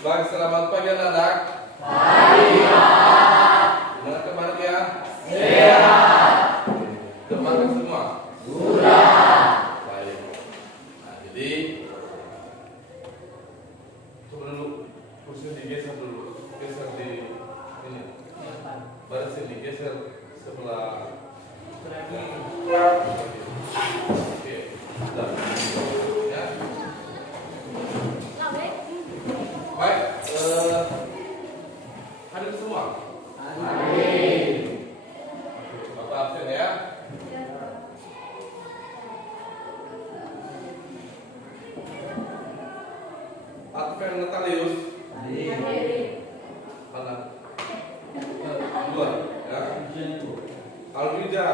Baik, selamat pagi anak-anak. Pagi, Pak. Gimana kabarnya? Sehat. Sudah makan semua? Sudah. Baik. Nah, jadi coba dulu kursi digeser dulu, geser di ini. Baru sini geser sebelah. Oke, sudah. Ya. Baik, hadir semua. Amin. Bapak absen ya. Advent Natalius. Mana? Dua, ya. Alvija.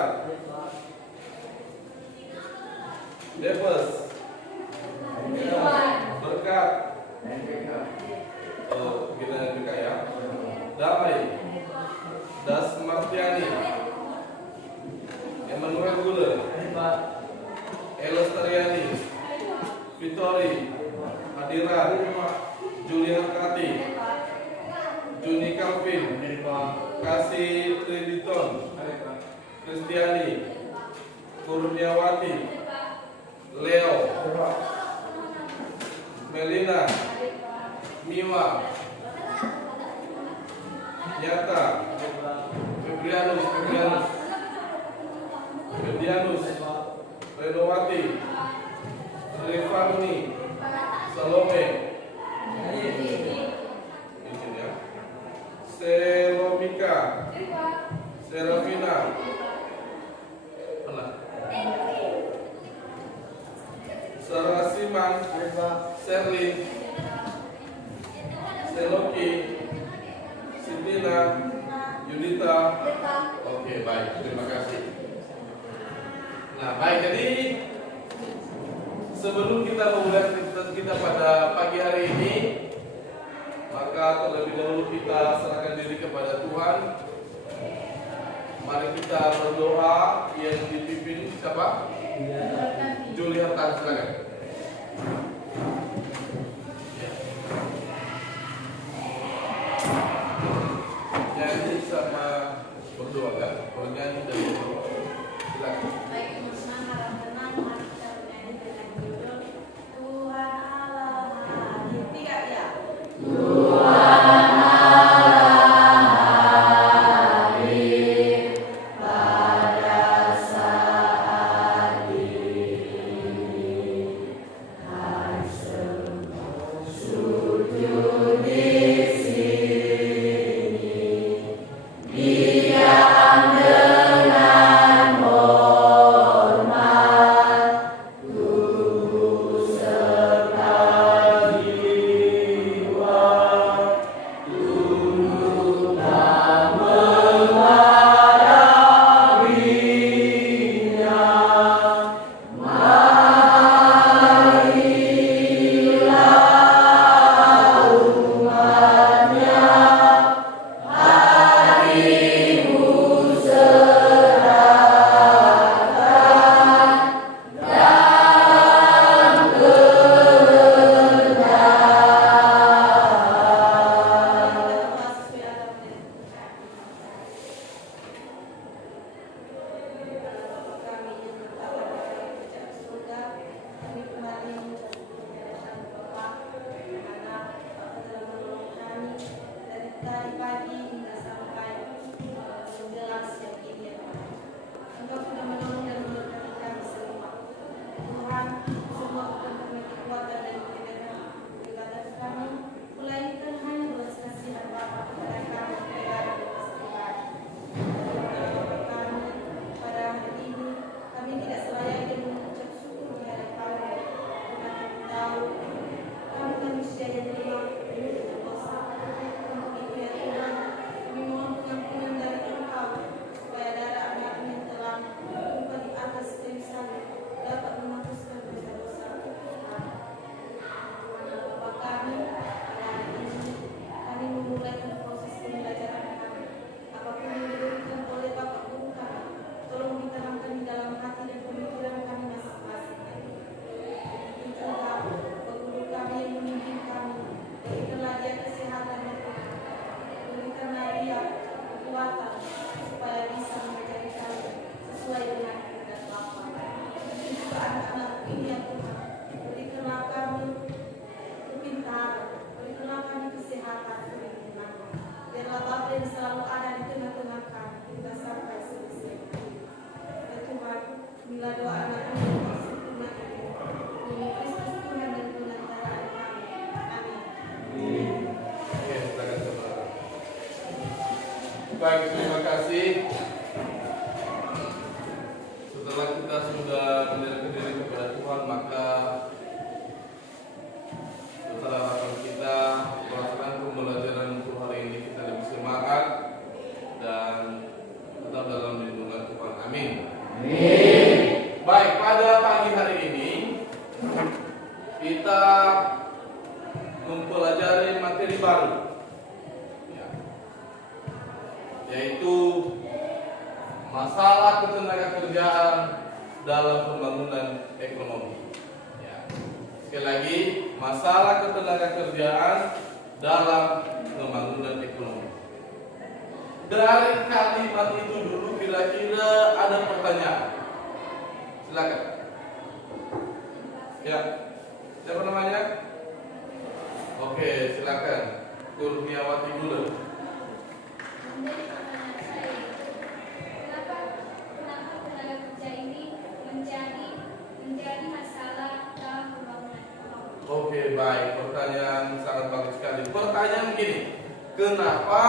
Debes. Berkat. Kita juga ya. Damai. Das Martiani. Emmanuel Gule. Elestariani. Vitori. Hadiran. Julia Kati. Juni Calvin. Kasih Triniton. Kristiani. Kurniawati. Leo. Melina. Miwa. Nyata. Febrianus. Renowati. Refarni. Salome. Izin ya. Selomika. Serafina. Mana? Sarasiman. Serlin. Seloki. Sitina. Yudita. Oke, baik. Terima kasih. Nah, baik. Jadi sebelum kita memulai aktivitas kita pada pagi hari ini, maka terlebih dahulu kita serahkan diri kepada Tuhan. Mari kita berdoa yang dipimpin siapa? Julia Tan, silakan. Nyanyi sama berdoa kan? Kalau nyanyi dan berdoa, silakan. Baik teman-teman, harap tenang. Mari kita bernyanyi dengan judul Tuhan Allah Maha Adil. Tiga ya. Dia Baik, terima kasih. Setelah kita sudah menyerahkan diri kepada Tuhan, maka setelah harapan kita melaksanakan pembelajaran untuk hari ini, kita lebih semangat dan tetap dalam lindungan Tuhan. Amin. Amin. Baik, pada pagi hari ini kita mempelajari materi baru, ya, yaitu masalah ketenagakerjaan dalam pembangunan ekonomi. Ya. Sekali lagi, masalah ketenagakerjaan dalam pembangunan ekonomi. Dari kalimat itu dulu kira-kira ada pertanyaan. Silakan. Ya, siapa namanya? Oke, silakan. Kurniawati dulu. Menjadi pertanyaan saya itu, kenapa tenaga kerja ini menjadi masalah dalam pembangunan ekonomi? Oke, baik. Pertanyaan sangat bagus sekali. Pertanyaan begini, kenapa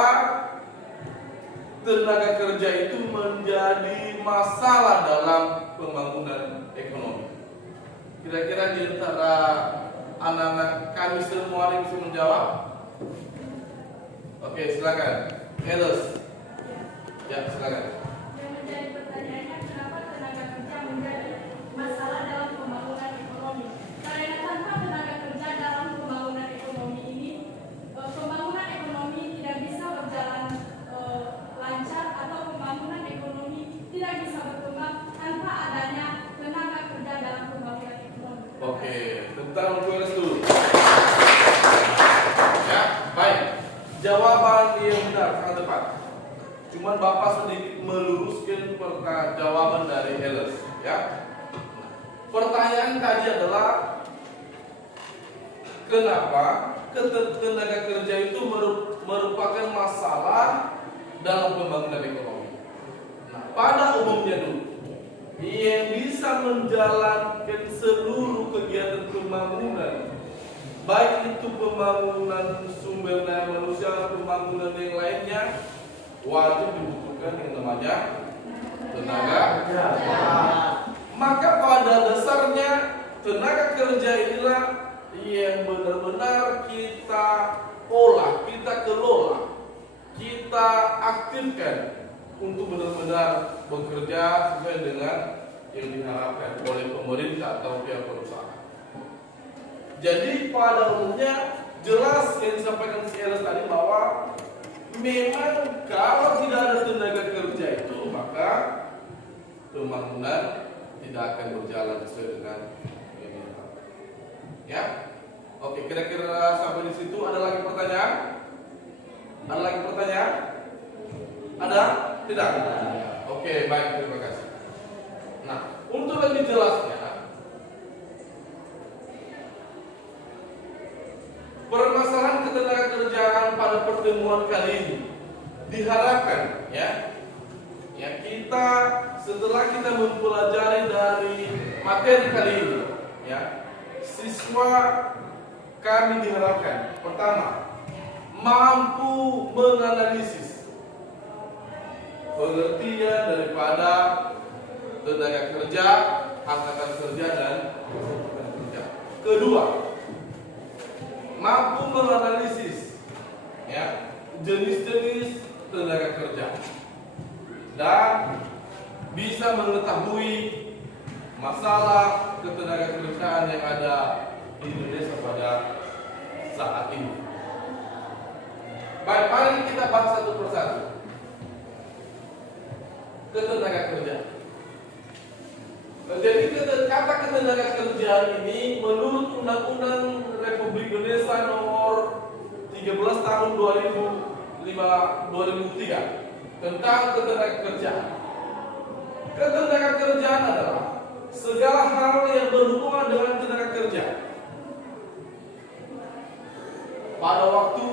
tenaga kerja itu menjadi masalah dalam pembangunan ekonomi? Kira-kira di antara anak-anak kami semua yang bisa menjawab? Oke, silakan. Eles. Ya, silakan. Yang menjadi pertanyaannya, kenapa tenaga kerja menjadi masalah dalam pembangunan ekonomi? Karena tanpa tenaga kerja dalam pembangunan ekonomi ini, pembangunan ekonomi tidak bisa berjalan lancar, atau pembangunan ekonomi tidak bisa berkembang tanpa adanya tenaga kerja dalam pembangunan ekonomi. Oke, tentang Eles dulu. Ya, baik. Jawaban yang benar sangat tepat. Cuman Bapak sedikit meluruskan jawaban dari Eles, ya. Pertanyaan tadi adalah kenapa tenaga kerja itu merupakan masalah dalam pembangunan ekonomi. Nah, pada umumnya dulu, yang bisa menjalankan seluruh kegiatan pembangunan, baik itu pembangunan sumber daya manusia, pembangunan yang lainnya, wajib dibutuhkan yang namanya tenaga kerja. Maka pada dasarnya tenaga kerja inilah yang benar-benar kita olah, kita kelola, kita aktifkan untuk benar-benar bekerja sesuai dengan yang diharapkan oleh pemerintah atau pihak perusahaan. Jadi pada umumnya jelas yang disampaikan si Eles tadi bahwa memang kalau tidak ada tenaga kerja itu, maka pembangunan tidak akan berjalan sesuai dengan yang diharapkan. Ya, oke, kira-kira sampai di situ ada lagi pertanyaan? Ada lagi pertanyaan? Ada? Tidak? Oke, baik, terima kasih. Nah, untuk lebih jelasnya, permasalahan ketenagakerjaan pada pertemuan kali ini diharapkan ya kita setelah kita mempelajari dari materi kali ini, ya, siswa kami diharapkan pertama mampu menganalisis pengertian daripada tenaga kerja, angkatan kerja dan kesatuan kerja. Kedua, mampu menganalisis ya jenis-jenis tenaga kerja dan bisa mengetahui masalah ketenaga kerjaan yang ada di Indonesia pada saat ini. Baik, mari kita bahas satu persatu. Ketenaga kerja. Jadi kata ketenaga kerjaan ini menurut Undang-Undang Republik Indonesia nomor 13 tahun 2003 tentang ketenaga kerjaan. Ketenaga kerjaan adalah segala hal yang berhubungan dengan tenaga kerja pada waktu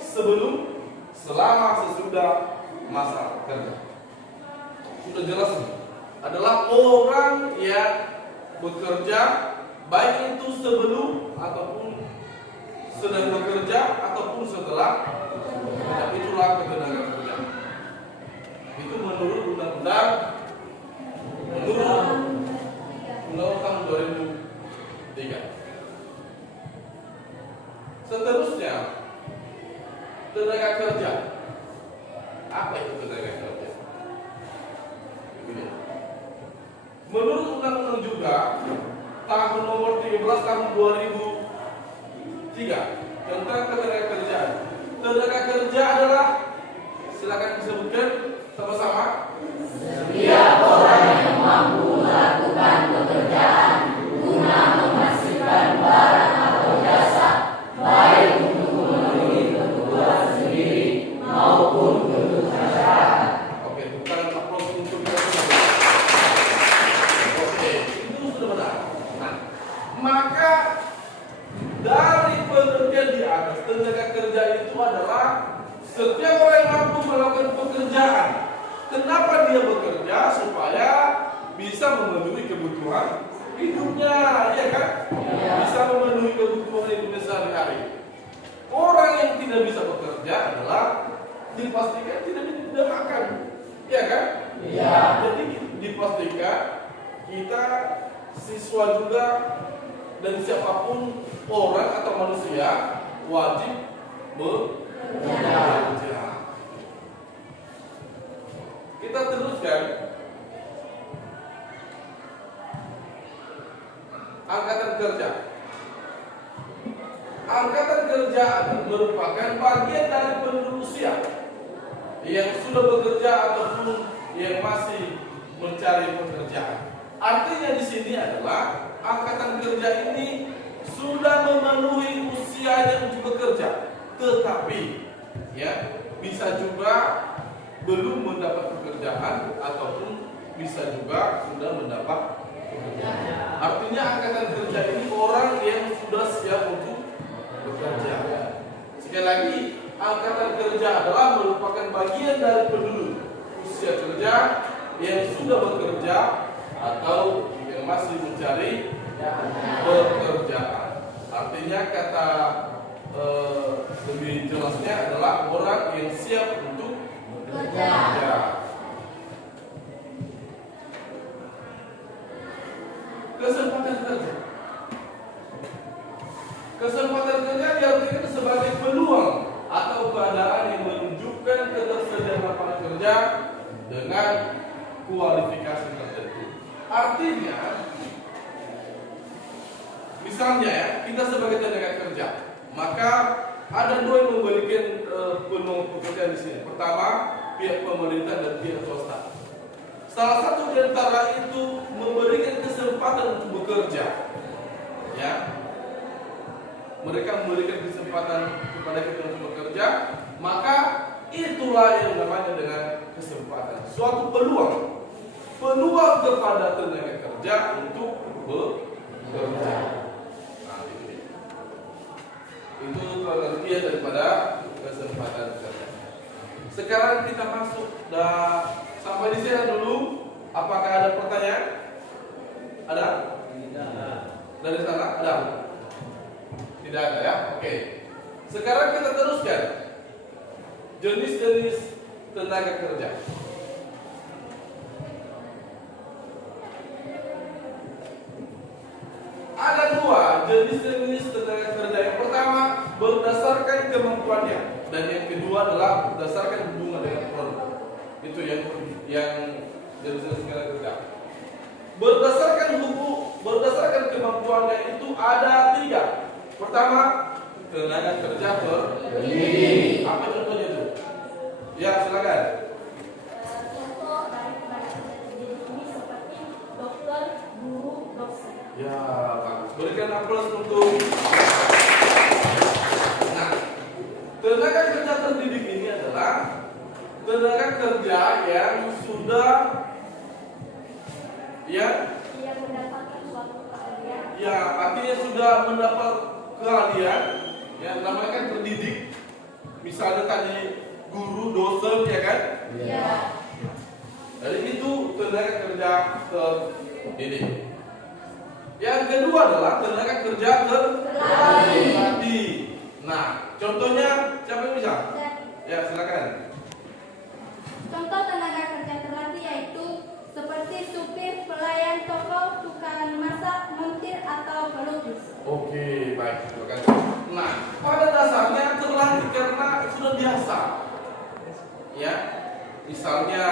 sebelum, selama, sesudah masa kerja. Sudah jelas ini. Adalah orang yang bekerja baik itu sebelum ataupun sedang bekerja ataupun setelah bekerja. Itulah ketenaga kerja. Seterusnya, tenaga kerja. Apa itu tenaga kerja? Begini. Menurut undang-undang juga tahun nomor 13 tahun 2003 tentang tenaga kerja. Tenaga kerja adalah, silakan disebutkan sama-sama. Setiap orang yang mampu melakukan pekerjaan guna menghasilkan barang atau jasa, baik untuk memenuhi kebutuhan sendiri maupun untuk masyarakat. Oke, bukan aplaus untuk kita semua. Oke, itu sudah benar. Nah, maka dari pengertian di atas, tenaga kerja itu adalah setiap orang yang mampu melakukan pekerjaan. Kenapa dia bekerja? Supaya bisa memenuhi kebutuhan hidupnya, ya kan? Bisa memenuhi kebutuhan hidupnya sehari-hari. Orang yang tidak bisa bekerja adalah dipastikan tidak makan, ya kan? Iya. Jadi dipastikan kita siswa juga dan siapapun orang atau manusia wajib bekerja. Kita teruskan. Angkatan kerja. Angkatan kerja merupakan bagian dari penduduk usia yang sudah bekerja ataupun yang masih mencari pekerjaan. Artinya di sini adalah angkatan kerja ini sudah memenuhi usianya untuk bekerja, tetapi ya bisa juga belum mendapat pekerjaan ataupun bisa juga sudah mendapat pekerjaan. Artinya angkatan kerja ini orang yang sudah siap untuk bekerja. Sekali lagi, angkatan kerja adalah merupakan bagian dari penduduk usia kerja yang sudah bekerja atau yang masih mencari pekerjaan. Artinya kata lebih jelasnya adalah orang yang siap untuk bekerja. Kesempatan kerja. Kesempatan kerja diartikan sebagai peluang atau keadaan yang menunjukkan ketersediaan lapangan kerja dengan kualifikasi tertentu. Artinya, misalnya ya, kita sebagai tenaga kerja, maka ada dua yang memberikan peluang pekerjaan di sini. Pertama, pihak pemerintah dan pihak swasta. Salah satu di antara itu memberikan kesempatan untuk bekerja, ya. Mereka memberikan kesempatan kepada kita untuk bekerja, maka itulah yang namanya dengan kesempatan. Suatu peluang kepada tenaga kerja untuk bekerja. Nah, itu pengertian daripada kesempatan kerja. Sekarang kita masuk sampai di sini dulu. Apakah ada pertanyaan? Ada? Dari sana? Ada? Tidak ada ya? Oke. Sekarang kita teruskan jenis-jenis tenaga kerja. Ada dua jenis-jenis tenaga kerja. Yang pertama berdasarkan kemampuannya, dan yang kedua adalah berdasarkan hubungan dengan produk. Itu yang jenis-jenis tenaga kerja. Berdasarkan kemampuannya itu ada 3. Pertama, tenaga kerja berpendidikan. Apa contohnya itu? Ya, silakan. Contoh dari tenaga kerja terpendidik ini seperti dokter, guru, dosen. Ya, bagus. Berikan aplaus untuk. Nah, tenaga kerja terdidik ini adalah tenaga kerja yang sudah Yang mendapatkan suatu keahlian. ya artinya sudah mendapat keahlian, yang namanya kan terdidik. Misalnya tadi guru, dosen, ya kan? Iya. Jadi itu tenaga kerja terdidik. Yang kedua adalah tenaga kerja terlatih. Nah, contohnya siapa yang bisa? Ya, silakan. Contoh tenaga kerja terlatih yaitu seperti supir, pelayan toko, tukang masak, montir, atau pelukis. Oke, baik. Terima kasih. Nah, pada dasarnya terlatih karena sudah biasa. Ya, misalnya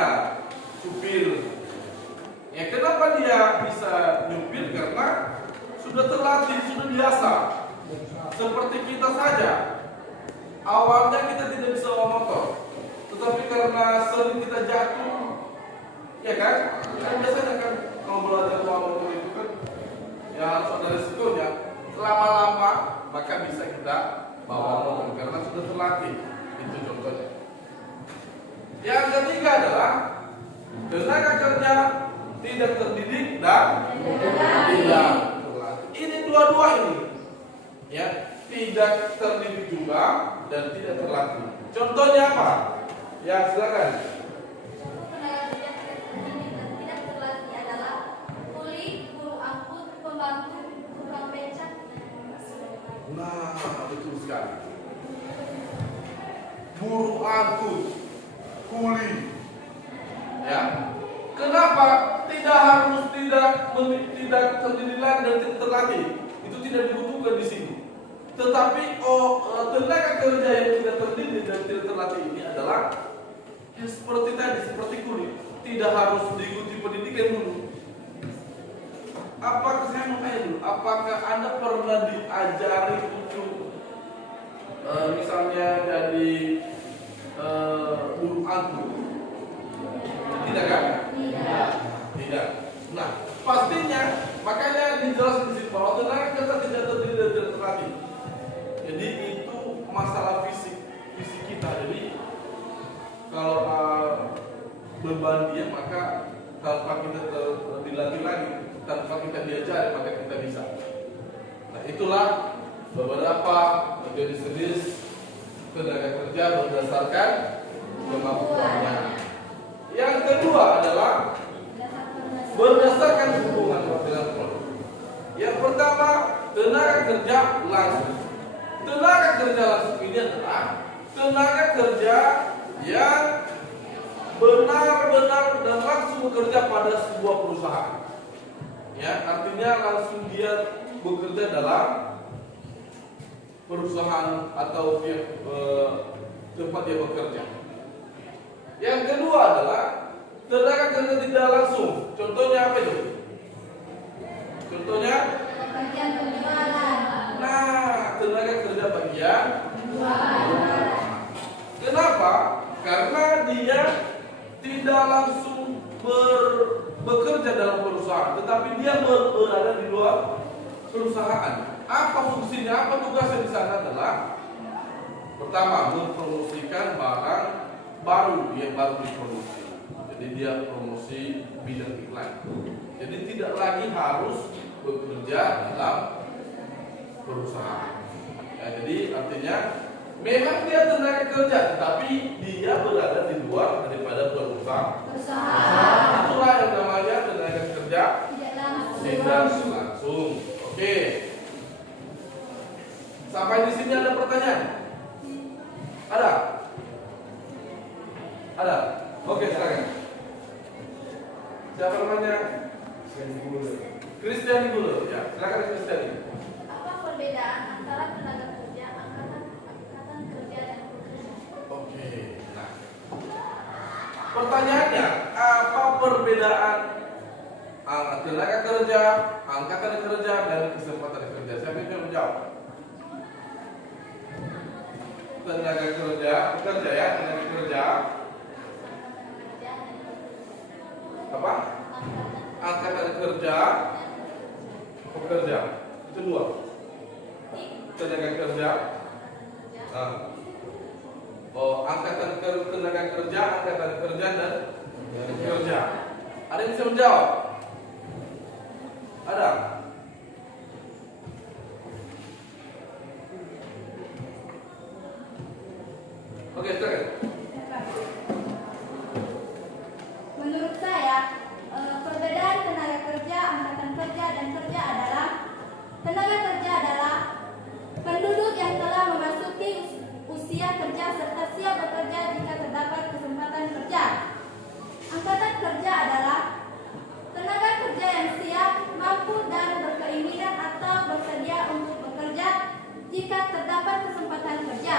supir. Ya, kenapa dia bisa nyupir? Karena sudah terlatih, sudah biasa. Seperti kita saja. Awalnya kita tidak bisa bawa motor, tetapi karena sering kita jatuh, ya kan? Kan biasanya kan kalau belajar bawa motor itu kan, ya harus ada resikonya. Lama-lama maka bisa kita bawa motor karena sudah terlatih. Itu contohnya. Yang ketiga adalah tenaga kerja tidak terdidik dan tidak terlatih. Ini dua-dua ini, ya, tidak terdidik juga dan tidak terlatih. Contohnya apa? Ya, silakan. Tenaga kerja tidak terlatih adalah kuli, guru angkut, pembantu, tukang becak. Nah, betul sekali. Buruh angkut, kuli, ya. Kenapa tidak harus tidak terdidik dan tidak terlatih? Itu tidak dibutuhkan di sini. Tetapi tenaga kerja yang tidak terdidik dan tidak terlatih ini adalah ya seperti tadi, seperti kuli, tidak harus diikuti pendidikan dulu. Apakah saya mau tanya dulu? Apakah Anda pernah diajari untuk misalnya jadi buruh angkut? Tidak kan? Tidak. Nah, pastinya makanya dijelaskan di sini bahwa tenaga kerja tidak terdidik dan tidak terlatih. Jadi itu masalah fisik kita. Jadi kalau beban dia maka tanpa kita dilatih lagi, tanpa kita diajari maka kita bisa. Nah, itulah beberapa jenis-jenis tenaga kerja berdasarkan kemampuannya. Yang kedua adalah berdasarkan hubungan dengan produk. Yang pertama, tenaga kerja langsung. Tenaga kerja langsung ini adalah tenaga kerja yang benar-benar dan langsung bekerja pada sebuah perusahaan. Ya, artinya langsung dia bekerja dalam perusahaan atau tempat dia bekerja. Yang kedua adalah tenaga kerja tidak langsung. Contohnya apa itu? Contohnya? Bagian penjualan. Nah, tenaga kerja bagian penjualan. Kenapa? Karena dia tidak langsung bekerja dalam perusahaan, tetapi dia berada di luar perusahaan. Apa fungsinya? Apa tugasnya di sana adalah pertama, mempromosikan barang baru yang baru diproduksi. Jadi dia promosi bidang iklan. Jadi tidak lagi harus bekerja dalam perusahaan. Ya, jadi artinya memang dia tenaga kerja, tetapi dia berada di luar daripada perusahaan. Itulah yang namanya tenaga kerja tidak langsung. Oke. Sampai di sini ada pertanyaan? Ada? Ada? Oke, silakan. Siapa namanya? Kristiani Bulo. Ya, silakan Kristiani. Apa perbedaan antara tenaga kerja angkatan kerja dan pekerja? Oke. Nah, pertanyaannya, apa perbedaan tenaga kerja, angkatan kerja, dan kesempatan kerja? Siapa yang mau jawab? Tenaga kerja, pekerja ya, tenaga kerja. Apa? Angkatan kerja, pekerja. Itu dua. Tenaga kerja. Nah. Oh, tenaga kerja, angkatan kerja dan pekerja. Ada yang bisa menjawab? Ada? Oke, silakan. Menurut saya, perbedaan tenaga kerja, angkatan kerja, dan kerja adalah tenaga kerja adalah penduduk yang telah memasuki usia kerja serta siap bekerja jika terdapat kesempatan kerja. Angkatan kerja adalah tenaga kerja yang siap, mampu, dan berkeinginan atau bersedia untuk bekerja jika terdapat kesempatan kerja,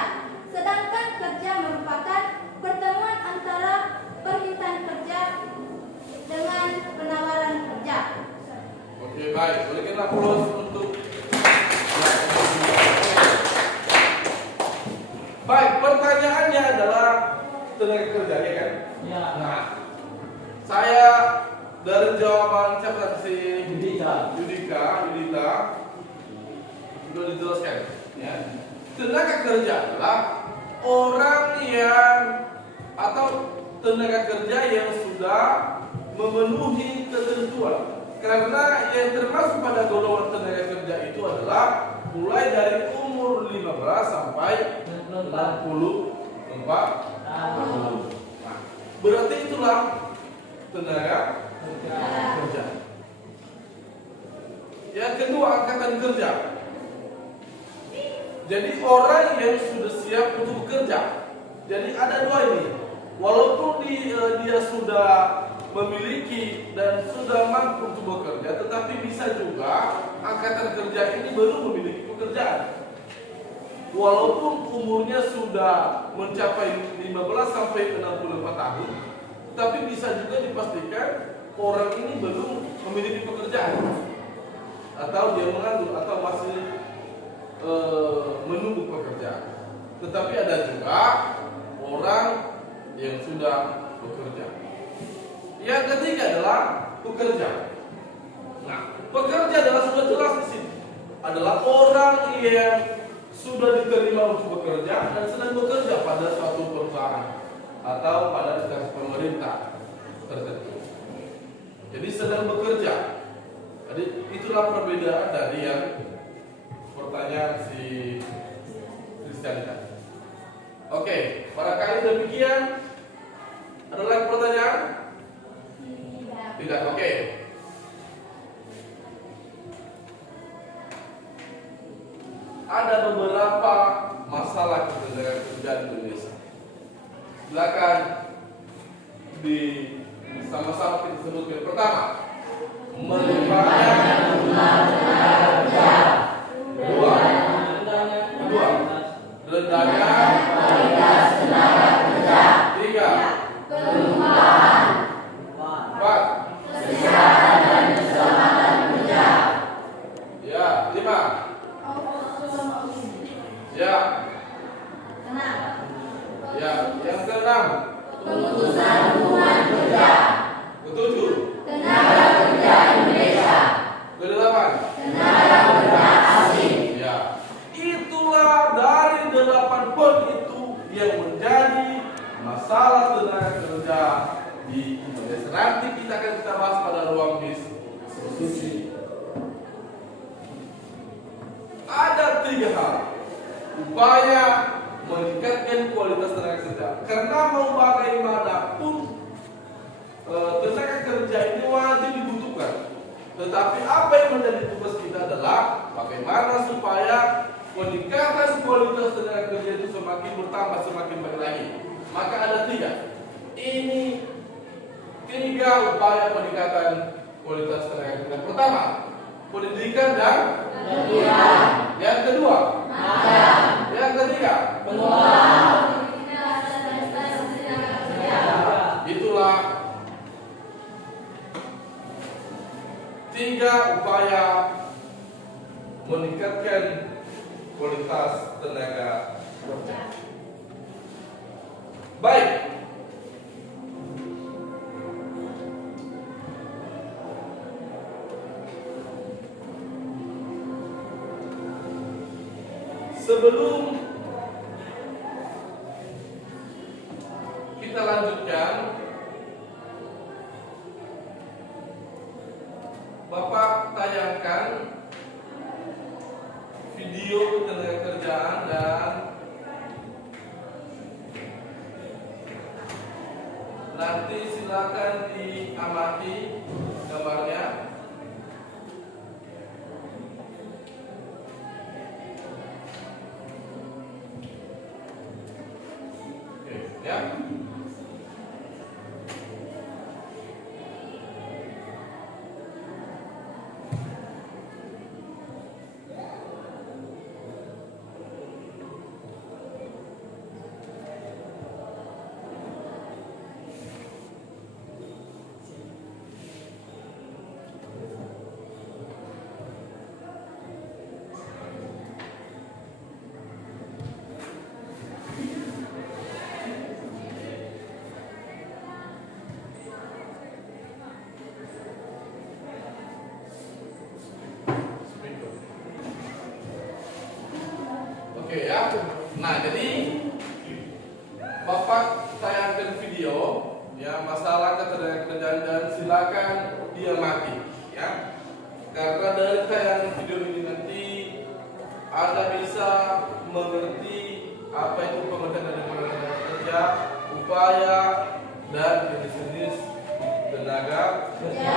sedangkan kerja merupakan pertemuan antara permintaan kerja dengan penawaran kerja. Oke, baik. Berikan aplaus untuk. Baik, pertanyaannya adalah tenaga kerja, ya kan? Ya. Nah, saya dari jawaban siapa tadi? Yudita. Yudita sudah dijelaskan. Ya. Tenaga kerja adalah orang yang atau tenaga kerja yang sudah memenuhi ketentuan. Karena yang termasuk pada golongan tenaga kerja itu adalah mulai dari umur 15 sampai 64 tahun. Nah, berarti itulah tenaga kerja. Yang kedua, angkatan kerja. Jadi orang yang sudah siap untuk bekerja. Jadi ada dua ini. Walaupun dia sudah memiliki dan sudah mampu untuk bekerja, tetapi bisa juga angkatan kerja ini belum memiliki pekerjaan. Walaupun umurnya sudah mencapai 15 sampai 64 tahun, tapi bisa juga dipastikan orang ini belum memiliki pekerjaan, atau dia menganggur atau masih menunggu pekerjaan. Tetapi ada juga orang yang sudah bekerja. Yang ketiga adalah pekerja. Nah, pekerja adalah sudah jelas di sini. Adalah orang yang sudah diterima untuk bekerja dan sedang bekerja pada suatu perusahaan atau pada instansi pemerintah tertentu. Jadi sedang bekerja. Jadi itulah perbedaan dari yang pertanyaan si Christian tadi. Oke, barangkali demikian. Ada lagi pertanyaan? Tidak. Oke. Ada beberapa masalah ketenaga kerjaan di Indonesia. Silakan sama-sama kita sebutkan. Pertama, melimpahnya jumlah tenaga kerja. Kedua, rendahnya kualitas tenaga kerja. Tiga, perubahan. Empat, kesehatan dan keselamatan kerja. Ya, lima. Ya. Ya, yang keenam, Pemutusan hubungan kerja. ketujuh, Tenaga kerja Indonesia. kedelapan, Tenaga kerja asing. ya. Itulah dari 8 poin itu yang menjadi masalah tenaga kerja di Indonesia. Nanti kita bahas pada ruang diskusi. Ada 3 hal upaya meningkatkan kualitas tenaga kerja. Karena mau bagaimanapun tenaga kerja ini wajib dibutuhkan. Tetapi apa yang menjadi tugas kita adalah bagaimana supaya peningkatan kualitas tenaga kerja itu semakin bertambah, semakin baik lagi. Maka ada 3. Ini 3 upaya peningkatan kualitas tenaga kerja. Pertama, pendidikan dan Pelatihan. yang kedua, Magang. yang ketiga, Penguatan. itulah 3 upaya meningkatkan kualitas tenaga kerja. Baik. Sebelum kita lanjutkan, Bapak tayangkan video tenaga kerjaan dan nanti silakan diamati gambarnya. Oke, ya. Oke ya. Nah, jadi Bapak tayangkan video ya masalah ketenagakerjaan dan silakan dia mati ya. Karena dari tayangan video ini nanti Anda bisa mengerti apa itu pengertian dari tenaga kerja, upaya dan jenis-jenis tenaga kerja.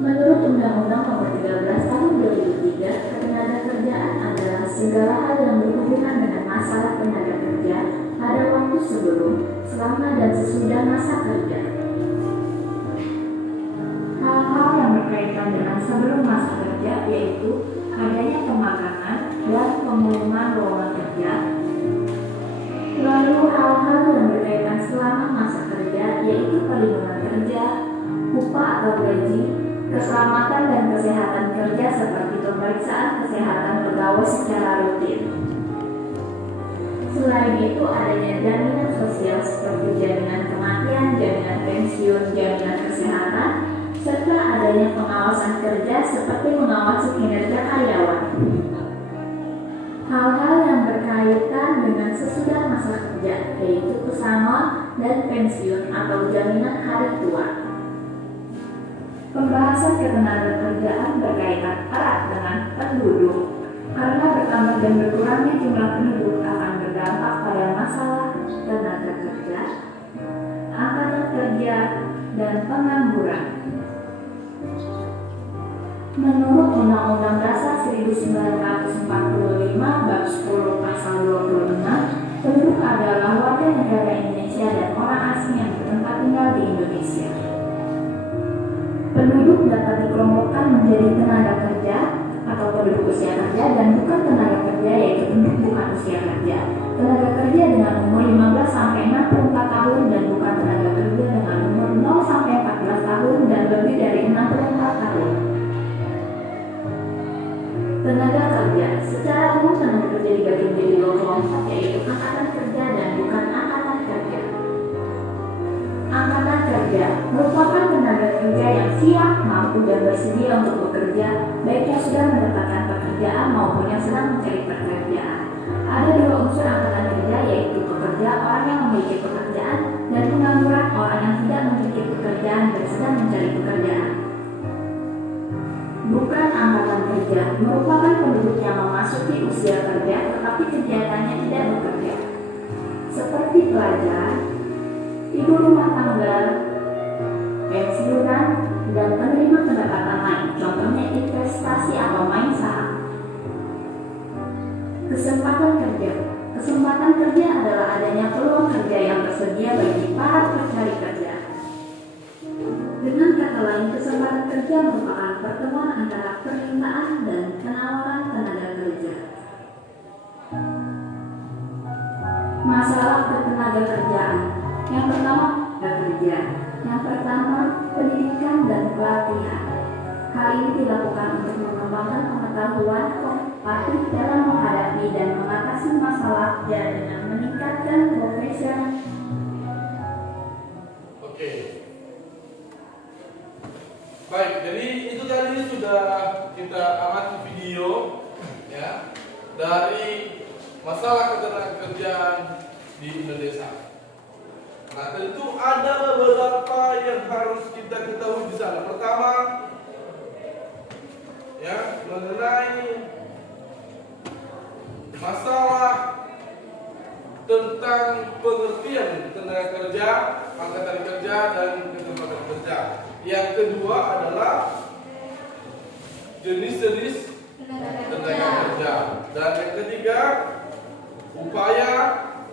Menurut Undang-Undang Nomor 13 Tahun 2003, ketenagakerjaan adalah segala hal yang berhubungan dengan masalah tenaga kerja pada waktu sebelum, selama, dan sesudah masa kerja. Hal-hal yang berkaitan dengan sebelum masa kerja yaitu adanya pemagangan dan pengumuman lowongan kerja. Lalu hal-hal yang berkaitan selama masa kerja yaitu perlindungan kerja, upah atau gaji, keselamatan dan kesehatan kerja seperti pemeriksaan kesehatan pegawai secara rutin. Selain itu adanya jaminan sosial seperti jaminan kematian, jaminan pensiun, jaminan kesehatan, serta adanya pengawasan kerja seperti mengawasi kinerja karyawan. Hal-hal yang berkaitan dengan sesudah masa kerja yaitu pesangon dan pensiun atau jaminan hari tua. Pembahasan ketenagakerjaan berkaitan erat dengan penduduk, karena bertambah dan berkurangnya jumlah penduduk akan berdampak pada masalah tenaga kerja, angkatan kerja, dan pengangguran. Menurut Undang-Undang Dasar 1945 Bab 10 Pasal 26, penduduk adalah warga negara Indonesia dan orang asing yang bertempat tinggal di Indonesia. Penduduk dapat dikelompokkan menjadi tenaga kerja atau penduduk usia kerja dan bukan tenaga kerja yaitu penduduk bukan usia kerja. Tenaga kerja dengan umur 15 sampai 64 tahun dan bukan tenaga kerja dengan umur 0 sampai 14 tahun dan lebih dari 64 tahun. Tenaga kerja secara umum tenaga kerja dibagi menjadi dua kelompok yaitu angkatan kerja dan bukan angkatan kerja. kerja merupakan tenaga kerja yang siap, mampu, dan bersedia untuk bekerja, baik yang sudah mendapatkan pekerjaan maupun yang sedang mencari pekerjaan. Ada dua unsur angkatan kerja, yaitu pekerja, orang yang memiliki pekerjaan, dan pengangguran, orang yang tidak memiliki pekerjaan dan sedang mencari pekerjaan. Bukan angkatan kerja merupakan penduduk yang memasuki usia kerja tetapi kegiatannya tidak bekerja, seperti pelajar, ibu rumah tangga, pensiunan, dan penerima pendapatan lain, contohnya investasi atau main saham. Kesempatan kerja. Kesempatan kerja adalah adanya peluang kerja yang tersedia bagi para pencari kerja. Dengan kata lain, kesempatan kerja merupakan pertemuan antara permintaan dan penawaran tenaga kerja. Masalah ketenaga kerjaan. Yang pertama, kerja. Yang pertama, pendidikan dan pelatihan. Hal ini dilakukan untuk mengembangkan pengetahuan komparatif dalam menghadapi dan mengatasi masalah dan dengan meningkatkan profesional. Oke. Baik, jadi itu tadi sudah kita amati video ya dari masalah ketenagakerjaan di Indonesia. Nah, tentu ada beberapa yang harus kita ketahui di sana. Pertama, ya, mengenai masalah tentang pengertian tenaga kerja, angkatan kerja, dan kesempatan kerja. Yang kedua adalah jenis-jenis tenaga kerja. Dan yang ketiga, upaya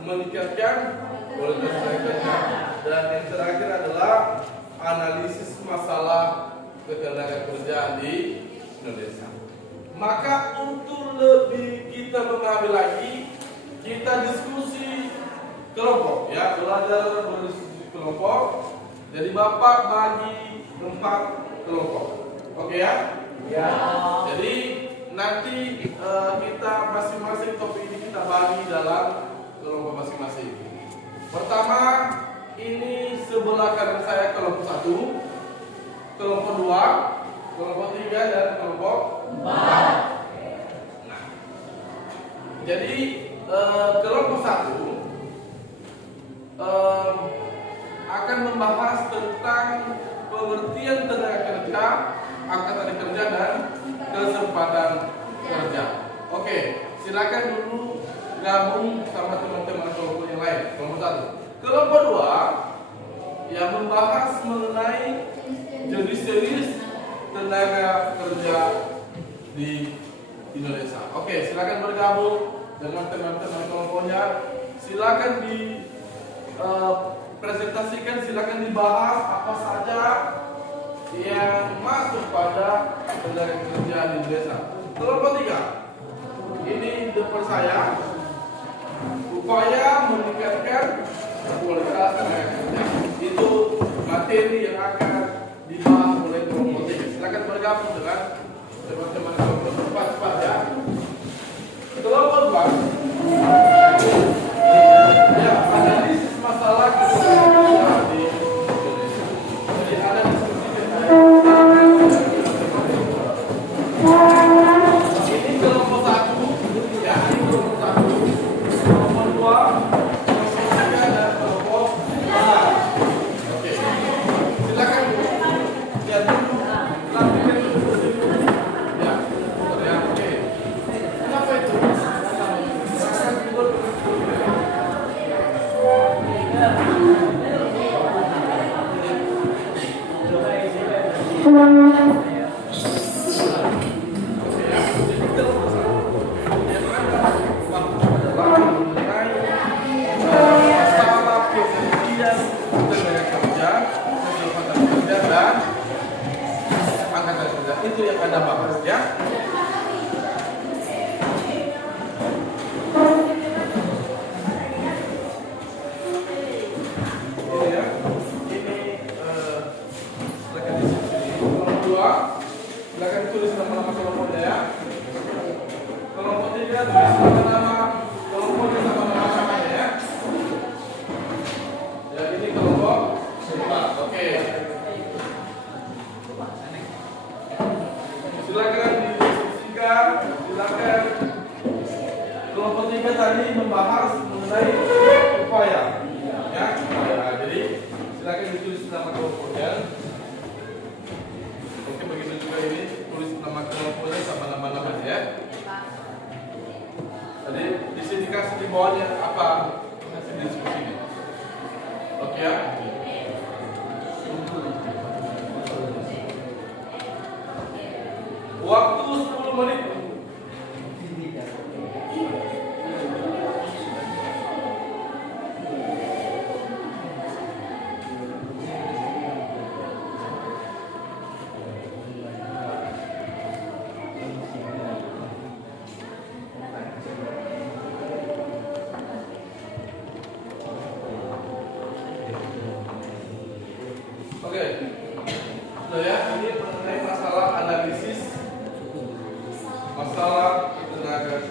meningkatkan kualitas tenaga kerja. Dan yang terakhir adalah analisis masalah ketenaga kerjaan di Indonesia. Maka untuk lebih kita memahami lagi, kita diskusi kelompok ya, belajar berdiskusi kelompok. Jadi Bapak bagi 4 kelompok. Oke ya? Ya. Jadi nanti kita masing-masing topik ini kita bagi dalam kelompok masing-masing. Pertama, ini sebelah kanan saya kelompok 1, kelompok 2, kelompok 3, dan kelompok 4. Nah, jadi kelompok 1 akan membahas tentang pengertian tenaga kerja, angkatan kerja, dan kesempatan kerja. Oke, silakan dulu gabung sama teman-teman kelompok yang lain. Kelompok 1. Kelompok 2 yang membahas mengenai jenis-jenis tenaga kerja di Indonesia. Oke, silakan bergabung dengan teman-teman kelompoknya. Silakan presentasikan, silakan dibahas apa saja yang masuk pada tenaga kerja di Indonesia. Kelompok 3, ini depan saya, upaya meningkatkan kualitas tenaga kerja. Itu materi yang akan dibahas oleh kelompok 3. Silakan bergabung dengan teman-teman kelompok 4 cepat ya. Kelompok 2 ya, analisis masalah ketenaga di Indonesia. Jadi ada diskusi ini kelompok 1 ya, ini kelompok 1, kelompok 2, kelompok 3, dan kelompok 4. Oke, silakan lihat dulu, lampiran dulu ya, terlihat. Oke, kenapa itu? Itu yang Anda bahas ya. Ini ya. Ini silakan di sini. Kelompok 2, silakan tulis nama-nama kelompoknya ya. Kelompok 3 tulis nama-nama kelompoknya sama nama namanya ya. Ya, ini kelompok 4. Oke. Oke. Silakan didiskusikan. Silakan. Kelompok 3 tadi membahas mengenai upaya. Ya, upaya. Jadi silakan ditulis nama kelompoknya. Oke, begitu juga ini tulis nama kelompoknya sama nama-namanya ya. Jadi di sini kasih di bawahnya apa hasil diskusinya. Oke ya. Waktu 10 menit. Oke. Sudah ya, ini mengenai masalah analisis masalah tenaga.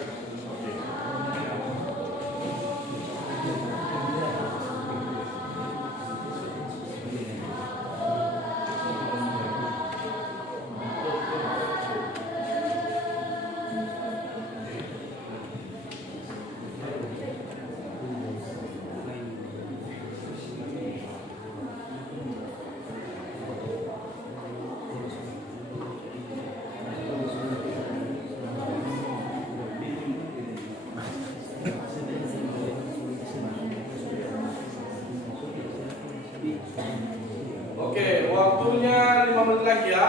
Oke, waktunya 5 menit lagi ya.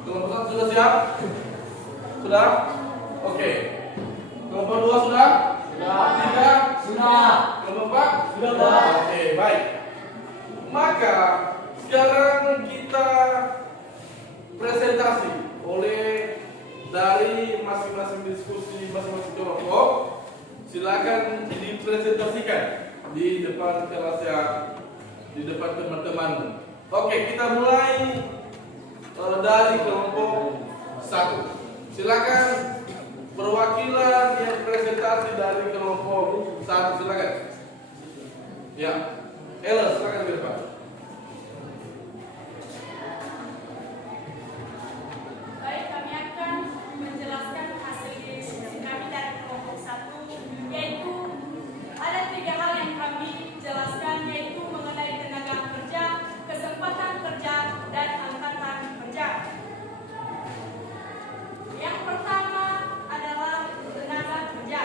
Kelompok 1 sudah siap? Sudah? Oke. Kelompok 2 sudah? Sudah. 3? Sudah. Kelompok 4? Sudah, Pak. Oke, baik. Maka sekarang kita presentasi oleh dari masing-masing diskusi masing-masing kelompok. Silakan dipresentasikan di depan kelas ya, di depan teman-teman. Oke, kita mulai dari kelompok 1. Silakan perwakilan yang presentasi dari kelompok 1, silakan. Ya, Ella, silakan ke depan. Baik, kami akan menjelaskan hasil diskusi kami dari kelompok 1, yaitu ada 3 hal yang kami jelaskan, yaitu mengenai tenaga kerja, kesempatan kerja, dan angkatan kerja. Yang pertama adalah tenaga kerja.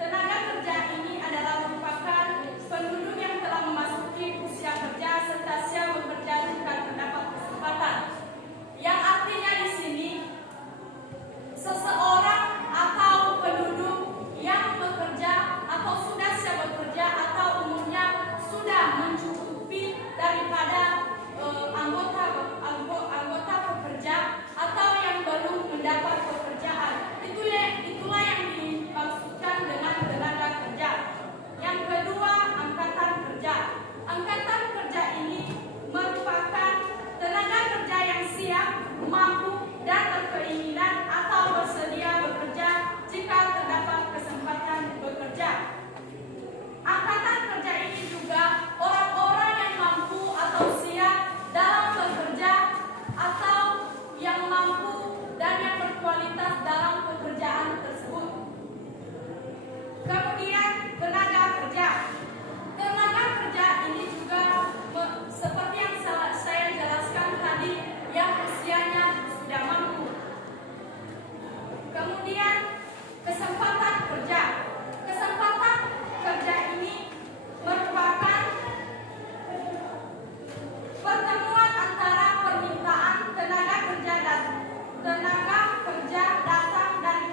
Tenaga kerja ini adalah merupakan penduduk yang telah memasuki usia kerja serta siap bekerja jika terdapat kesempatan. Yang artinya di sini seseorang atau penduduk yang bekerja atau sudah siap bekerja atau umurnya sudah mencukupi daripada anggota pekerja atau yang belum mendapat pekerjaan. Itulah yang dimaksudkan dengan tenaga kerja. Yang kedua, angkatan kerja. Angkatan kerja ini merupakan tenaga kerja yang siap, mampu, dan berkeinginan atau bersedia bekerja jika terdapat kesempatan bekerja. Angkatan kerja ini juga orang-orang yang mampu atau siap dalam bekerja atau yang mampu dan yang berkualitas dalam pekerjaan tersebut. Kemudian tenaga kerja. Tenaga kerja ini juga seperti yang saya jelaskan tadi, yang usianya sudah mampu. Kemudian kesempatan kerja. Kesempatan kerja ini merupakan pertemuan antara permintaan tenaga kerja datang dari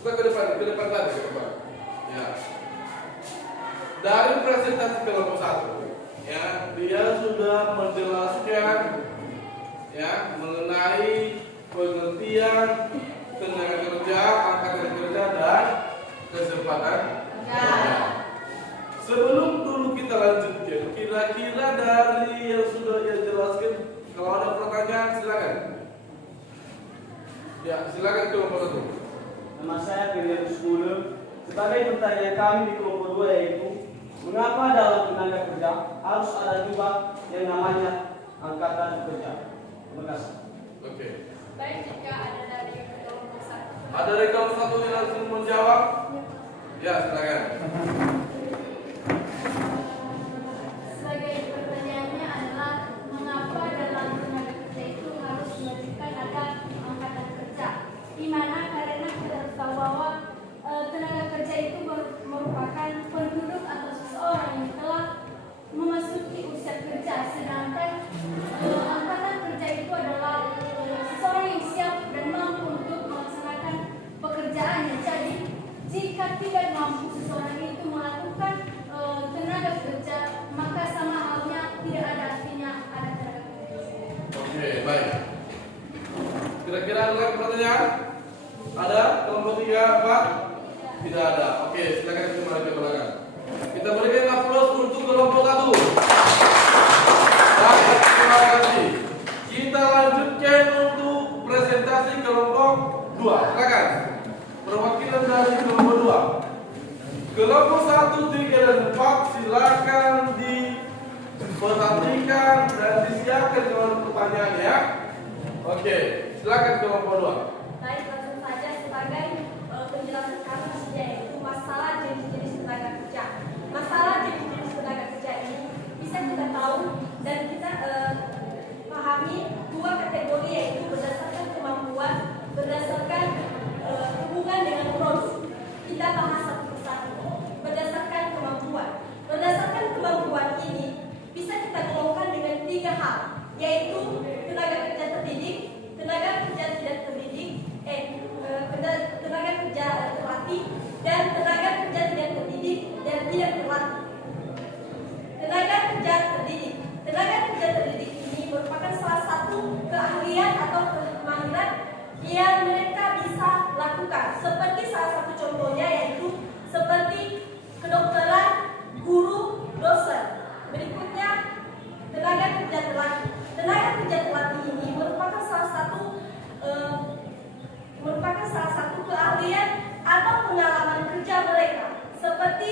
Kita ke depan tadi, ke depan. Ya. Dari presentasi kelompok 1, ya, dia sudah menjelaskan ya mengenai pengertian tenaga kerja, angkatan kerja dan kesempatan kerja. Sebelum dulu kita lanjutkan, kira-kira dari yang sudah ia jelaskan, kalau ada pertanyaan silakan. Ya, silakan kelompok 1. Nama saya Ferdinand Mule. Sebagai pertanyaan kami di kelompok 2 yaitu mengapa dalam tenaga kerja harus ada juga yang namanya angkatan kerja? Terima kasih. Oke. Baik, jika ada dari kelompok 1. Ada dari kelompok 1 yang langsung menjawab? Ya, silakan. Sebagai pertanyaannya adalah mengapa dalam tenaga kerja itu harus diwajibkan ada angkatan kerja? Di mana karena kita harus tahu bahwa tenaga kerja itu merupakan penduduk atau seseorang yang telah memasuki usia kerja, sedangkan angkatan kerja itu adalah seseorang yang siap dan mampu untuk melaksanakan pekerjaannya. Jadi jika tidak mampu seseorang itu melakukan tenaga kerja, maka sama halnya tidak ada artinya ada tenaga kerja. Oke, baik. Kira-kira ada lagi pertanyaan? Ada? Kelompok 3, Pak? Tidak ada. Oke, silakan kembali ke belakang. Kita berikan aplaus untuk kelompok 1. Baik, terima kasih. Kita lanjutkan untuk presentasi kelompok 2. Silakan. Perwakilan dari kelompok 2. Kelompok 1, 3, dan 4 silakan diperhatikan dan disiapkan kalau pertanyaan ya. Oke, silakan kelompok 2. Baik, langsung saja sebagai penjelasan kami yaitu masalah jenis-jenis tenaga kerja. Masalah jenis-jenis tenaga kerja ini bisa kita tahu dan kita pahami dua kategori yaitu berdasarkan kemampuan, berdasarkan hubungan dengan produksi. Kita bahas satu persatu. Berdasarkan kemampuan. Berdasarkan kemampuan ini bisa kita golongkan dengan 3 hal, yaitu tenaga kerja terdidik, tenaga kerja tidak terdidik, tenaga kerja terlatih, dan tenaga kerja tidak terdidik dan tidak terlatih. Tenaga kerja terdidik. Tenaga kerja terdidik ini merupakan salah satu keahlian atau kemahiran yang mereka bisa lakukan. Seperti salah satu contohnya yaitu seperti kedokteran, guru, dosen. Berikutnya tenaga kerja terlatih. Tenaga kerja terlatih ini merupakan salah satu keahlian atau pengalaman kerja mereka. Seperti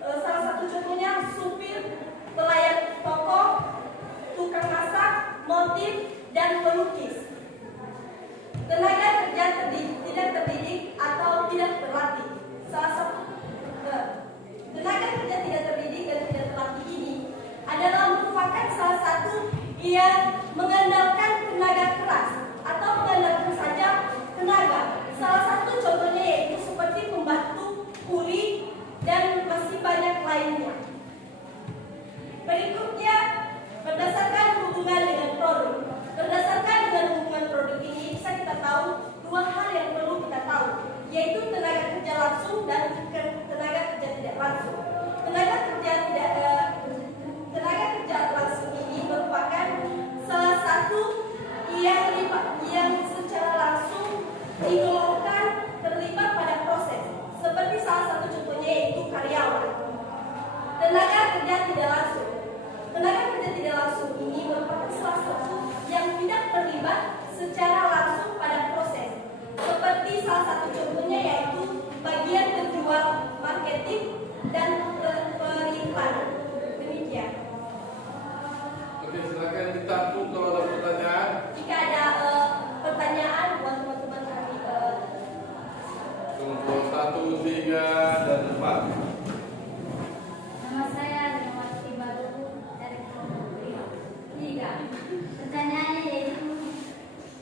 salah satu contohnya supir, pelayan toko, tukang masak, motif, dan pelukis. Tenaga kerja tidak terdidik atau tidak terlatih. Salah satu tenaga kerja tidak terdidik dan tidak terlatih ini adalah merupakan salah satu yang mengandalkan tenaga keras atau mengandalkan saja tenaga. Salah satu contohnya yaitu seperti pembantu, kuli, dan masih banyak lainnya. Berikutnya, berdasarkan hubungan dengan produk. Berdasarkan dengan hubungan produk ini bisa kita tahu 2 hal yang perlu kita tahu, yaitu tenaga kerja langsung dan tenaga kerja tidak langsung. Tenaga kerja langsung ini merupakan salah satu yang secara langsung digolongkan terlibat pada proses. Seperti salah satu contohnya yaitu karyawan. Tenaga kerja tidak langsung. Tenaga kerja tidak langsung ini merupakan salah satu yang tidak terlibat secara langsung pada proses. Seperti salah satu contohnya yaitu bagian penjual, marketing, dan periklanan. Demikian. Oke, silakan ditampung kalau ada pertanyaan. Jika ada pertanyaan buat teman-teman kami, Kelompok 1, 3, dan 4. nama saya Renawati Baru dari kelompok 3. Pertanyaannya yaitu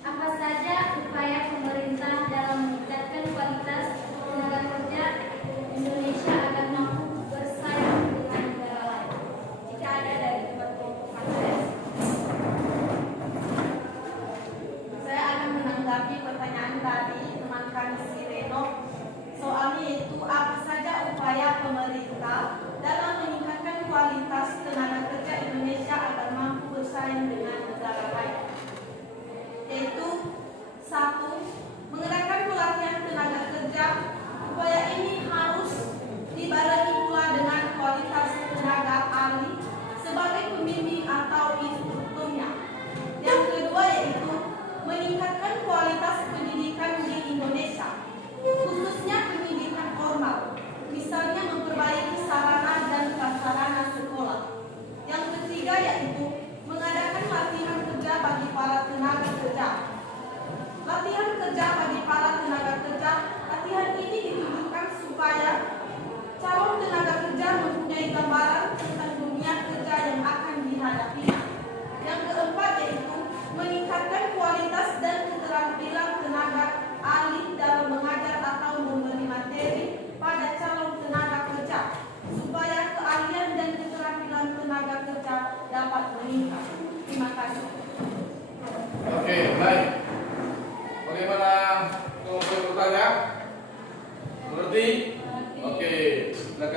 apa saja upaya pemerintah dalam meningkatkan kualitas tenaga kerja Indonesia agar mampu bersaing dengan negara lain? Jika ada dari teman kelompok 4. Saya akan menanggapi pertanyaan tadi teman kami si Reno.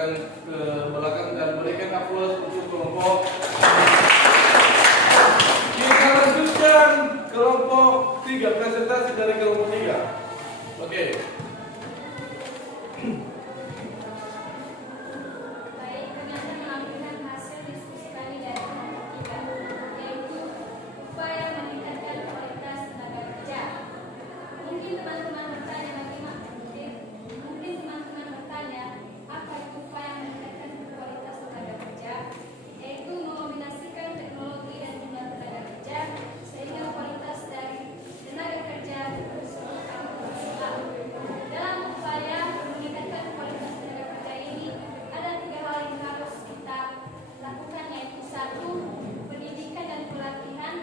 silakan ke belakang dan berikan aplaus untuk kelompok. Kita lanjutkan kelompok 3, presentasi dari kelompok 3. Oke. Baik, kami akan menampilkan hasil diskusi kami dari kelompok 3, yaitu upaya meningkatkan kualitas tenaga kerja. Mungkin teman-teman bertanya apa itu upaya meningkatkan kualitas tenaga kerja? Yaitu mengombinasikan teknologi dan jumlah tenaga kerja sehingga kualitas dari tenaga kerja tersebut akan berkembang. Dalam upaya meningkatkan kualitas tenaga kerja ini ada 3 hal yang harus kita lakukan, yaitu 1. Pendidikan dan pelatihan,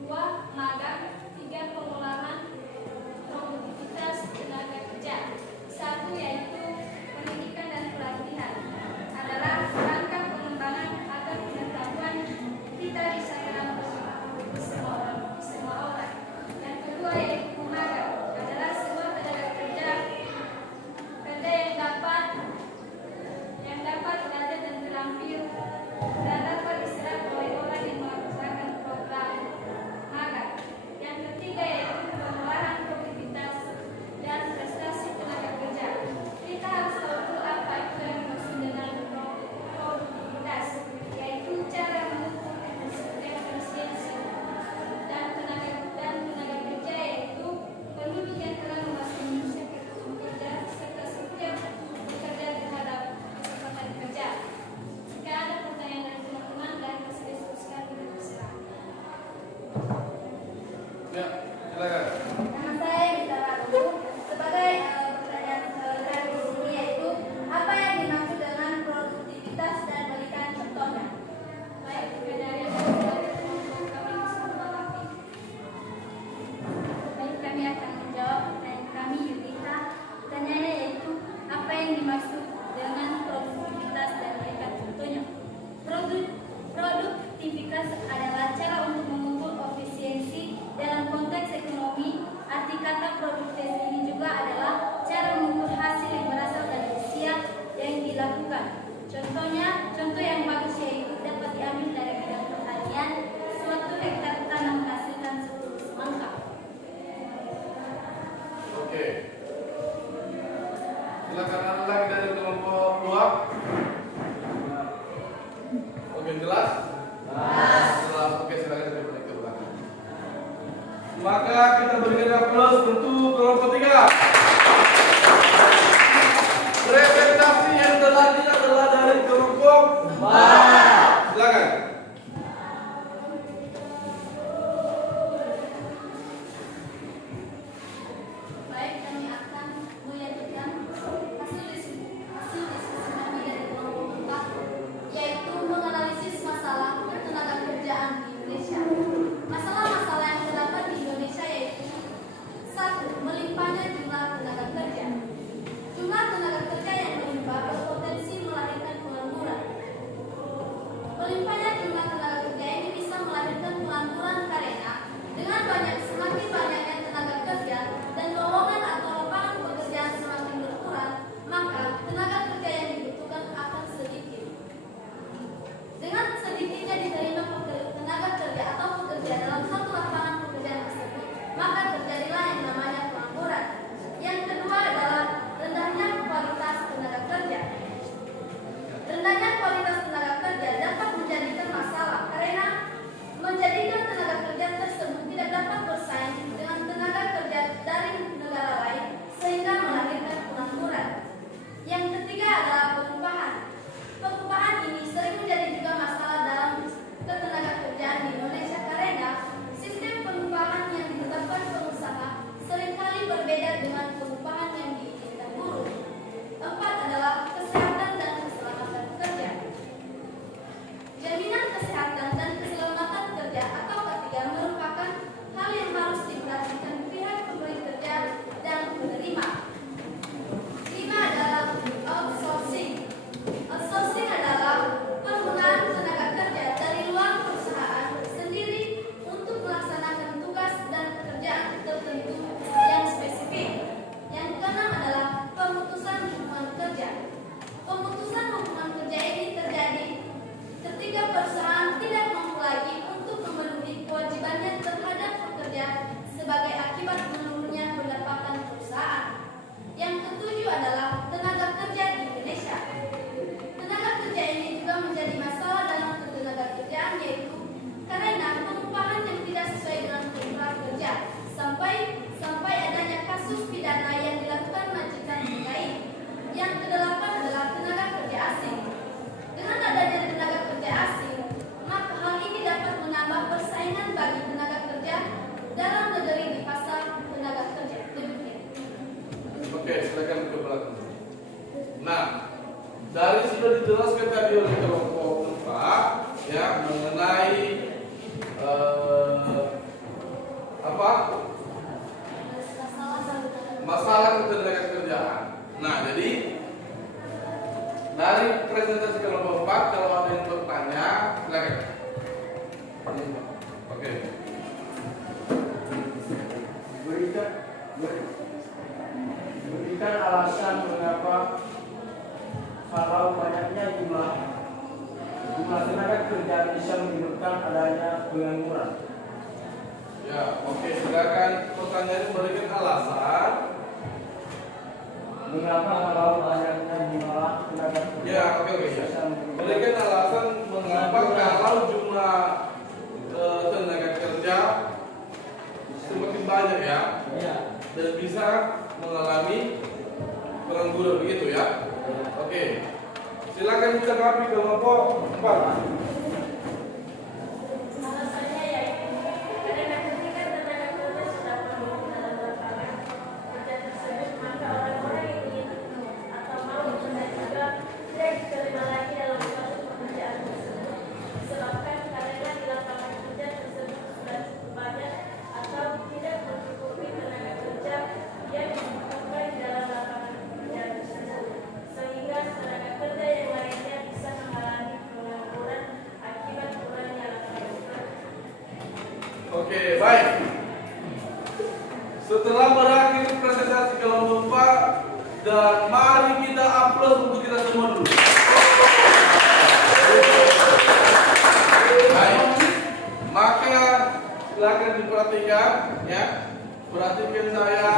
2. magang, 3. pengolahan produktivitas tenaga kerja. 1. Yaitu pendidikan dan pelatihan adalah rangka pengembangan agar pengetahuan kita bisa di semua orang. Yang kedua yaitu magang adalah sebuah tenaga kerja yang dapat belajar dan terampil dan dapat diserap oleh orang yang melaksanakan program magang. Yang ketiga yaitu pengolahan produktivitas dan prestasi tenaga kerja. Kita harus tahu dulu apa itu yang dimaksud dengan produktivitas, yaitu cara mengukur efisiensi dan tenaga kerja, yaitu penduduk yang telah memasuki usia bekerja serta setiap bekerja terhadap kesempatan kerja. Jika ada pertanyaan dari teman-teman dan hasil diskusikan kita berserah. Ya, silakan. Nama saya Gita Ragu. Sebagai pertanyaan saya di sini yaitu apa yang dimaksud dengan produktivitas dan berikan contohnya. Baik, dari kelompok kami disempurnakan. Baik, kami akan menjawab pertanyaan kami Yudhita. Pertanyaannya yaitu apa yang dimaksud dengan produktivitas dan berikan contohnya. Produktivitas adalah cara untuk mengukur efisiensi dalam konteks ekonomi. Arti kata produktif ini juga adalah cara mengukur hasil yang berasal dari usia yang dilakukan. Contoh yang bagus yaitu dapat diambil dari bidang pertanian. Suatu hektar tanah menghasilkan 10 semangka. Oke. Silakan ada lagi dari kelompok 2. Oke, jelas? Jelas. Oke, silakan balik ke belakang. Maka kita berikan aplaus untuk kelompok 3. Presentasi yang tadi adalah dari kelompok 4. Silakan. Baik, kami akan menyebutkan hasil diskusi Oke, silakan ke belakang. Nah, dari sudah dijelaskan tadi oleh kelompok 4 ya mengenai apa? Masalah ketenagakerjaan. Nah, jadi dari presentasi kelompok 4 kalau ada yang bertanya, silakan. Oke. Berikan alasan mengapa kalau banyaknya jumlah tenaga kerja bisa menyebabkan adanya pengangguran. Ya, oke, silakan pertanyaan berikan alasan. Mengapa kalau banyaknya jumlah tenaga kerja Ya, oke, ya. bisa Berikan alasan mengapa kalau jumlah tenaga kerja semakin banyak ya, dan bisa mengalami pengangguran begitu ya. Oke, silakan ditanggapi kelompok 4. Alasannya yaitu karena ketika tenaga kerja sudah penuh dalam lapangan kerja tersebut, maka orang-orang yang ingin atau mau bekerja juga tidak diterima lagi dalam suatu pekerjaan tersebut, disebabkan karena di lapangan kerja tersebut sudah cukup banyak atau tidak mencukupi tenaga kerja yang dibutuhkan di dalam lapangan kerja tersebut, sehingga tenaga kerja yang lainnya bisa mengalami pengangguran akibat kurangnya lapangan kerja. Oke, baik. Setelah berakhir presentasi kelompok 4, dan mari kita aplaus untuk kita semua dulu. Baik. Maka silakan diperhatikan ya. Perhatikan saya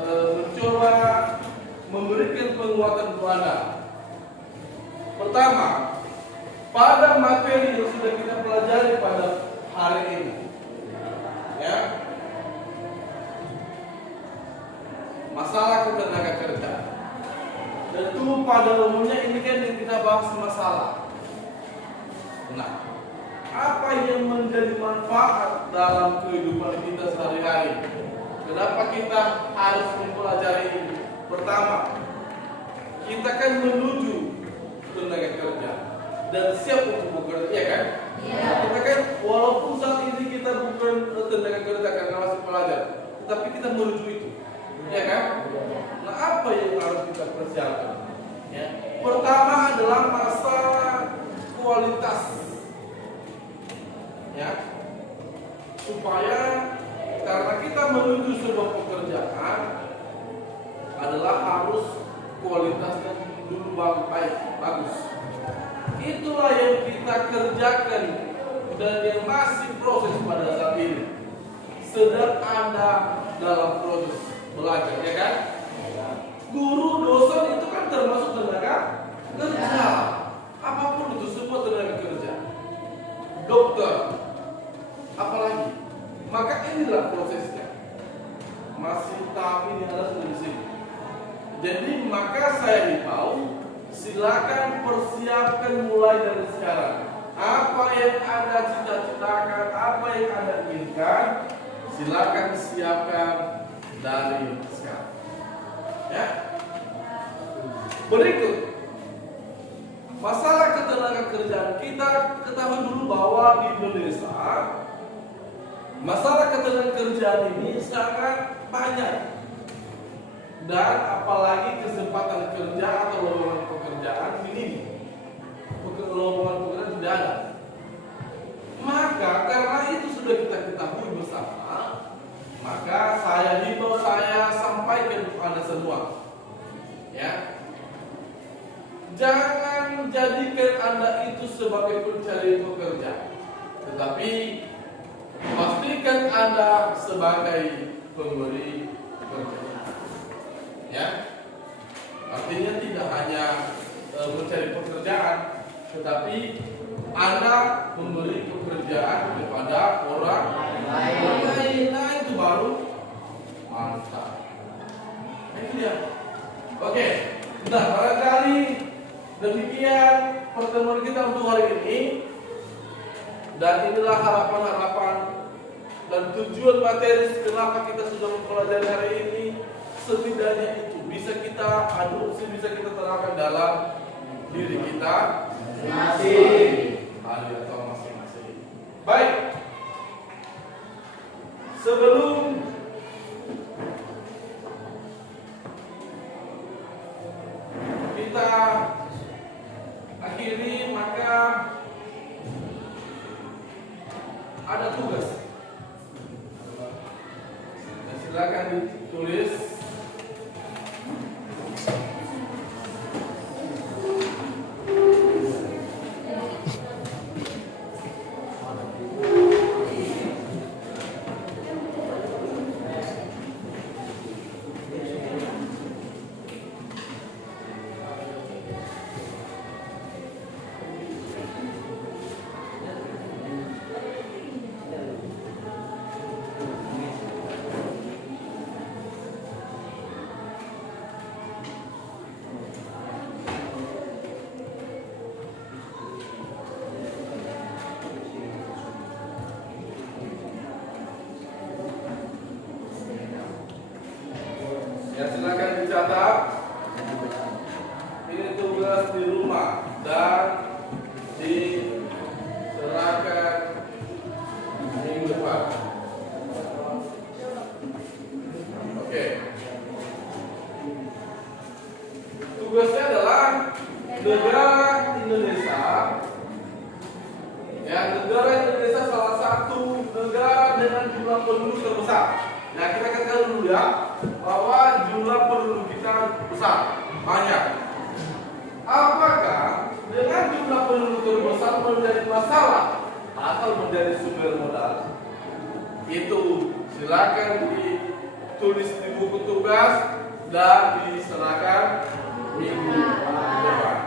mencoba memberikan penguatan kepada. Pertama, pada materi yang sudah kita pelajari pada hari ini, ya, masalah ketenaga kerja. Tentu pada umumnya ini kan yang kita bahas masalah. Nah, apa yang menjadi manfaat dalam kehidupan kita sehari-hari? Kenapa kita harus mempelajari ini? Pertama, kita kan menuju tenaga kerja dan siap untuk bekerja, ya kan? Kita kan walaupun saat ini kita bukan tenaga kerja karena masih pelajar, tetapi kita menuju itu, ya kan? Nah, apa yang harus kita persiapkan? Ya. Pertama adalah masalah kualitas, ya, supaya karena kita menuju sebuah pekerjaan adalah harus kualitasnya dulu bagus. Itulah yang kita kerjakan dan yang masih proses pada saat ini. Sedang ada dalam proses belajar, ya kan? Guru, dosen itu kan termasuk tenaga kerja. Apapun itu semua tenaga kerja. Dokter, apalagi. Maka inilah prosesnya. Masih tahap ini harus di sini. Jadi maka saya himbau, silakan persiapkan mulai dari sekarang. Apa yang Anda cita-citakan, apa yang Anda inginkan, silakan siapkan dari sekarang. Ya. Berikut masalah ketenaga kerjaan, kita ketahui dulu bahwa di Indonesia masalah ketenaga kerjaan ini sangat banyak. Dan apalagi kesempatan kerja atau lowongan pekerjaan minim, lowongan pekerjaan tidak ada. Maka karena itu sudah kita ketahui bersama, maka saya himbau, saya sampaikan kepada Anda semua, ya, jangan jadikan Anda itu sebagai pencari pekerja, tetapi pastikan Anda sebagai pemberi pekerjaan. Ya, artinya tidak hanya mencari pekerjaan, tetapi Anda memberi pekerjaan kepada orang lain. Nah, itu baru mantap. Itu dia. Oke, nah barangkali demikian pertemuan kita untuk hari ini. Dan inilah harapan-harapan dan tujuan materi kenapa kita sudah mempelajari hari ini. Setidaknya adopsi bisa kita terapkan dalam diri kita masing-masing. Baik. Sebelum kita akhiri, maka ada tugas. Silakan ditulis. Ya, silakan dicatat. Ini tugas di rumah dan diserahkan minggu depan. Oke. Tugasnya adalah negara Indonesia. Ya, negara Indonesia salah satu negara dengan jumlah penduduk terbesar. Nah, kita katakan dulu ya, bahwa jumlah penduduk kita besar, banyak. Apakah dengan jumlah penduduk terbesar menjadi masalah atau menjadi sumber modal? Itu silakan ditulis di buku tugas dan diserahkan minggu depan.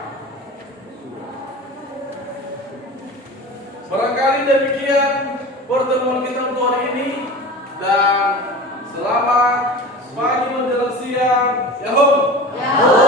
Barangkali demikian pertemuan kita untuk hari ini, dan selamat pagi menjelang siang. Yahoo!